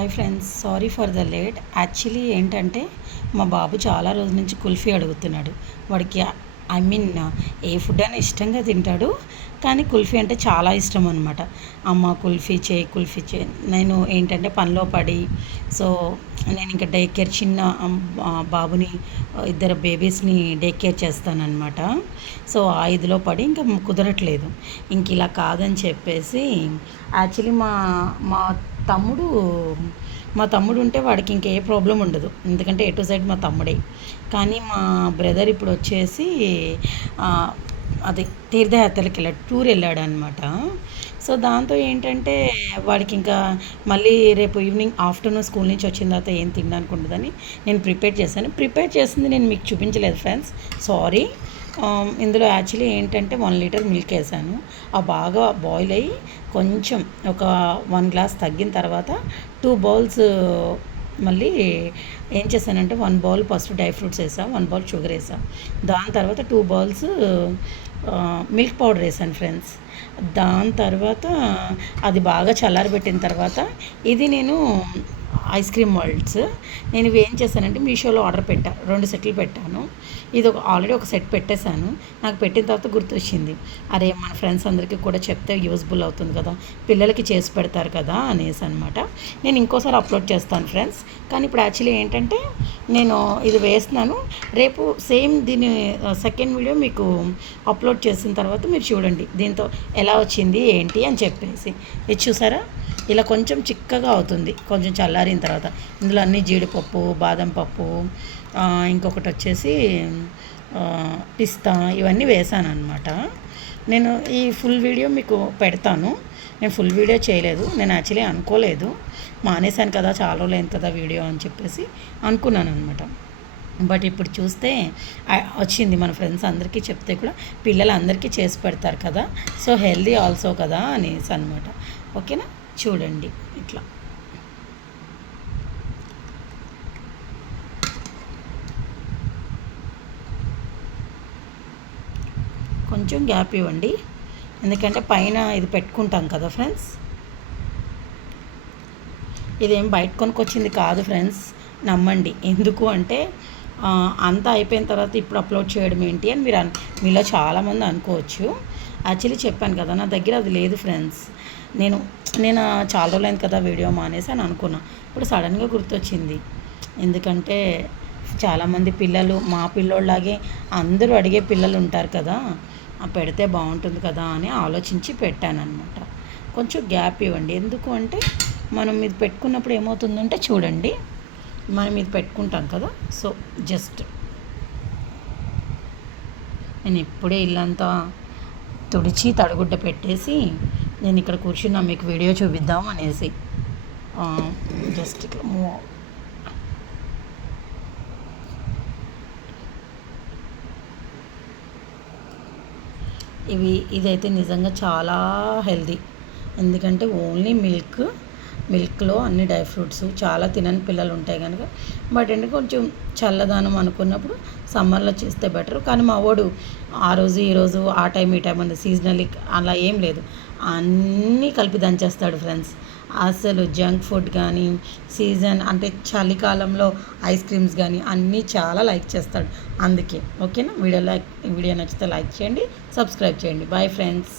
Hi friends, sorry for the late. Actually ఏంటంటే మా బాబు చాలా రోజుల నుంచి కుల్ఫీ అడుగుతున్నాడు. వాడికి ఏ ఫుడ్ అయినా ఇష్టంగా తింటాడు, కానీ కుల్ఫీ అంటే చాలా ఇష్టం అనమాట. అమ్మ కుల్ఫీ చే నేను ఏంటంటే పనిలో పడి, సో నేను ఇంకా డే కేర్ బాబుని, ఇద్దరు బేబీస్ని డే కేర్ చేస్తానన్నమాట. సో ఆ ఇదిలో పడి ఇంకా కుదరట్లేదు. ఇంక ఇలా కాదని చెప్పేసి యాక్చువల్లీ మా తమ్ముడు మా తమ్ముడు ఉంటే వాడికి ఇంకే ప్రాబ్లం ఉండదు, ఎందుకంటే ఏ టు సైడ్ మా తమ్ముడే. కానీ మా బ్రదర్ ఇప్పుడు వచ్చేసి అది తీర్థయాత్రలకు వెళ్ళాడు, టూర్ వెళ్ళాడు అనమాట. సో దాంతో ఏంటంటే వాడికి ఇంకా మళ్ళీ రేపు ఈవినింగ్ ఆఫ్టర్నూన్ స్కూల్ నుంచి వచ్చిన తర్వాత ఏం తినడానికి ఉండదని నేను ప్రిపేర్ చేసింది నేను మీకు చూపించలేదు ఫ్రెండ్స్, సారీ. ఇందులో యాక్చువల్లీ ఏంటంటే 1 లీటర్ మిల్క్ వేసాను. బాగా బాయిల్ అయ్యి కొంచెం ఒక 1 గ్లాస్ తగ్గిన తర్వాత 2 బౌల్స్ మళ్ళీ ఏం చేశానంటే 1 బౌల్ ఫస్ట్ డ్రై ఫ్రూట్స్ వేసా, 1 బౌల్ షుగర్ వేసా. దాని తర్వాత 2 బౌల్స్ మిల్క్ పౌడర్ వేసాను ఫ్రెండ్స్. దాని తర్వాత అది బాగా చల్లారబెట్టిన తర్వాత ఇది నేను ఐస్ క్రీమ్ వరల్డ్స్ నేను ఇవి ఏం చేశానంటే మీషోలో ఆర్డర్ పెట్టా, 2 సెట్లు పెట్టాను. ఇది ఆల్రెడీ ఒక సెట్ పెట్టేశాను. నాకు పెట్టిన తర్వాత గుర్తొచ్చింది, అరే మన ఫ్రెండ్స్ అందరికీ కూడా చెప్తే యూస్ఫుల్ అవుతుంది కదా, పిల్లలకి చేసి పెడతారు కదా అనేసి అనమాట. నేను ఇంకోసారి అప్లోడ్ చేస్తాను ఫ్రెండ్స్. కానీ ఇప్పుడు యాక్చువల్లీ ఏంటంటే నేను ఇది వేస్తున్నాను. రేపు సేమ్ దీని సెకండ్ వీడియో మీకు అప్లోడ్ చేసిన తర్వాత మీరు చూడండి దీంతో ఎలా వచ్చింది ఏంటి అని చెప్పేసి. ఇది చూసారా, ఇలా కొంచెం చిక్కగా అవుతుంది కొంచెం చల్లారిన తర్వాత. ఇందులో అన్నీ జీడిపప్పు, బాదం పప్పు, ఇంకొకటి వచ్చేసి పిస్తా, ఇవన్నీ వేసాను అనమాట. నేను ఈ ఫుల్ వీడియో మీకు పెడతాను. నేను ఫుల్ వీడియో చేయలేదు, నేను యాక్చువల్లీ అనుకోలేదు, మానేశాను కదా చాలా రోజులు అయింది కదా వీడియో అని చెప్పేసి అనుకున్నాను అనమాట. బట్ ఇప్పుడు చూస్తే వచ్చింది. మన ఫ్రెండ్స్ అందరికీ చెప్తే కూడా పిల్లలందరికీ చేసి పెడతారు కదా, సో హెల్దీ ఆల్సో కదా అనేసి అనమాట. ఓకేనా, చూడండి ఇట్లా. కొంచెం గ్యాప్ ఇవ్వండి, ఎందుకంటే పైన ఇది పెట్టుకుంటాం కదా ఫ్రెండ్స్. ఇదేం బయట కొనుక్కొచ్చింది కాదు ఫ్రెండ్స్, నమ్మండి. ఎందుకు అంటే అంతా అయిపోయిన తర్వాత ఇప్పుడు అప్లోడ్ చేయడం ఏంటి అని మీలో చాలామంది అనుకోవచ్చు. యాక్చువల్లీ చెప్పాను కదా నా దగ్గర అది లేదు ఫ్రెండ్స్. నేను చాలా రోజులైంది కదా వీడియో మానేసి అని అనుకున్నా. ఇప్పుడు సడన్గా గుర్తొచ్చింది, ఎందుకంటే చాలామంది పిల్లలు మా పిల్లోళ్ళలాగే అందరూ అడిగే పిల్లలు ఉంటారు కదా, పెడితే బాగుంటుంది కదా అని ఆలోచించి పెట్టానన్నమాట. కొంచెం గ్యాప్ ఇవ్వండి, ఎందుకు అంటే మనం ఇది పెట్టుకున్నప్పుడు ఏమవుతుందంటే చూడండి, మనం ఇది పెట్టుకుంటాం కదా, సో జస్ట్ నేను ఇప్పుడే ఇల్లంతా తుడిచి తడిగుడ్డ పెట్టేసి నేను ఇక్కడ కూర్చున్నా మీకు వీడియో చూపిద్దాం అనేసి. జస్ట్ ఇట్లా ఇదైతే నిజంగా చాలా హెల్దీ, ఎందుకంటే ఓన్లీ మిల్క్లో అన్ని డ్రై ఫ్రూట్స్. చాలా తినని పిల్లలు ఉంటాయి కనుక, బట్ అంటే కొంచెం చల్లదానం అనుకున్నప్పుడు సమ్మర్లో చేస్తే బెటర్. కానీ మా వాడు ఆ రోజు ఈరోజు ఆ టైం ఈ టైం అని సీజనల్లీ అలా ఏం లేదు, అన్నీ కలిపి దంచేస్తాడు ఫ్రెండ్స్. అసలు జంక్ ఫుడ్ కానీ సీజన్ అంటే చలికాలంలో ఐస్ క్రీమ్స్ కానీ అన్నీ చాలా లైక్ చేస్తాడు. అందుకే ఓకేనా, వీడియో నచ్చితే లైక్ చేయండి, సబ్స్క్రైబ్ చేయండి. Bye friends.